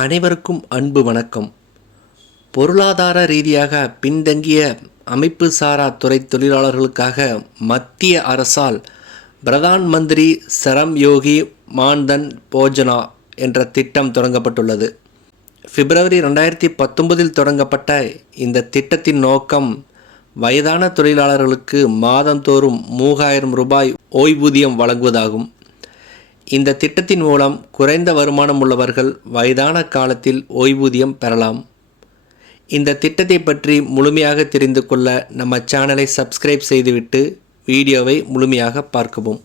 அனைவருக்கும் அன்பு வணக்கம். பொருளாதார ரீதியாக பின்தங்கிய அமைப்பு சாரா துறை தொழிலாளர்களுக்காக மத்திய அரசால் பிரதான் மந்திரி சரம் யோகி மான்தன் போஜனா என்ற திட்டம் தொடங்கப்பட்டுள்ளது. பிப்ரவரி 2019 தொடங்கப்பட்ட இந்த திட்டத்தின் நோக்கம் வயதான தொழிலாளர்களுக்கு மாதந்தோறும் 3000 ரூபாய் ஓய்வூதியம் வழங்குவதாகும். இந்த திட்டத்தின் மூலம் குறைந்த வருமானம் உள்ளவர்கள் வயதான காலத்தில் ஓய்வூதியம் பெறலாம். இந்த திட்டத்தை பற்றி முழுமையாக தெரிந்து கொள்ள நம்ம சேனலை சப்ஸ்கிரைப் செய்துவிட்டு வீடியோவை முழுமையாக பார்க்கவும்.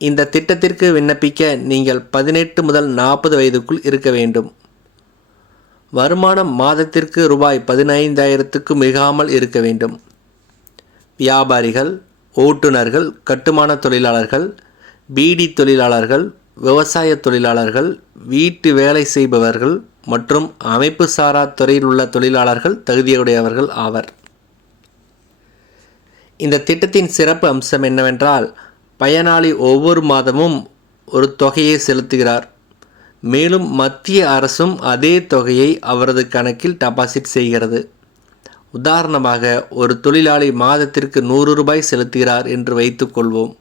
இந்த திட்டத்திற்கு விண்ணப்பிக்க நீங்கள் 18 முதல் 40 வயதுக்குள் இருக்க வேண்டும். வருமானம் மாதத்திற்கு ரூபாய் 15,000க்கு மிகாமல் இருக்க வேண்டும். வியாபாரிகள், ஓட்டுநர்கள், கட்டுமான தொழிலாளர்கள், பீடி தொழிலாளர்கள், விவசாய தொழிலாளர்கள், வீட்டு வேலை செய்பவர்கள் மற்றும் அமைப்பு சாரா துறையில் உள்ள தொழிலாளர்கள் தகுதியுடையவர்கள் ஆவர். இந்த திட்டத்தின் சிறப்பு அம்சம் என்னவென்றால், பயனாளி ஒவ்வொரு மாதமும் ஒரு தொகையை செலுத்துகிறார். மேலும் மத்திய அரசும் அதே தொகையை அவரது கணக்கில் டெபாசிட் செய்கிறது. உதாரணமாக, ஒரு தொழிலாளி மாதத்திற்கு 100 ரூபாய் செலுத்துகிறார் என்று வைத்துக்கொள்வோம்.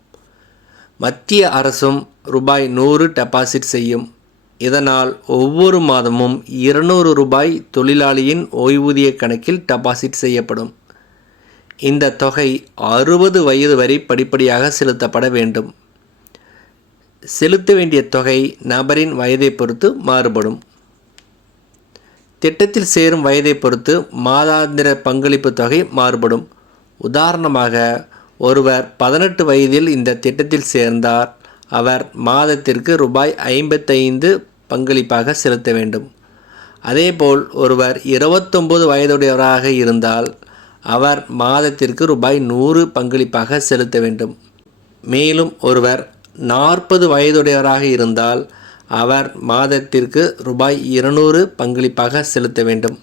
மத்திய அரசும் ரூபாய் 100 டெபாசிட் செய்யும். இதனால் ஒவ்வொரு மாதமும் 200 ரூபாய் தொழிலாளியின் ஓய்வூதிய கணக்கில் டெபாசிட் செய்யப்படும். இந்த தொகை 60 வயது வரை படிப்படியாக செலுத்தப்பட வேண்டும். செலுத்த வேண்டிய தொகை நபரின் வயதை பொறுத்து மாறுபடும். திட்டத்தில் சேரும் வயதை பொறுத்து மாதாந்திர பங்களிப்பு தொகை மாறுபடும். உதாரணமாக, ஒருவர் 18 வயதில் இந்த திட்டத்தில் சேர்ந்தார். அவர் மாதத்திற்கு ரூபாய் 55 பங்களிப்பாக செலுத்த வேண்டும். அதேபோல் ஒருவர் 29 வயதுடையவராக இருந்தால் அவர் மாதத்திற்கு ரூபாய் 100 பங்களிப்பாக செலுத்த வேண்டும். மேலும் ஒருவர் 40 வயதுடையவராக இருந்தால் அவர் மாதத்திற்கு ரூபாய் 200 பங்களிப்பாக செலுத்த வேண்டும்.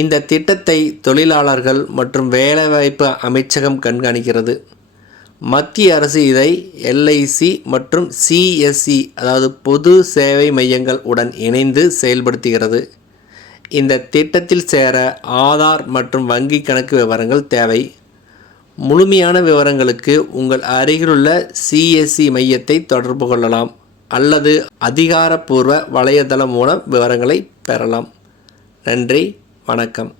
இந்த திட்டத்தை தொழிலாளர்கள் மற்றும் வேலைவாய்ப்பு அமைச்சகம் கண்காணிக்கிறது. மத்திய அரசு இதை LIC மற்றும் CSE அதாவது பொது சேவை மையங்கள் உடன் இணைந்து செயல்படுத்துகிறது. இந்த திட்டத்தில் சேர ஆதார் மற்றும் வங்கி கணக்கு விவரங்கள் தேவை. முழுமையான விவரங்களுக்கு உங்கள் அருகிலுள்ள CSE மையத்தை தொடர்பு கொள்ளலாம் அல்லது அதிகாரப்பூர்வ வலைதளம் மூலம் விவரங்களை பெறலாம். நன்றி, வணக்கம்.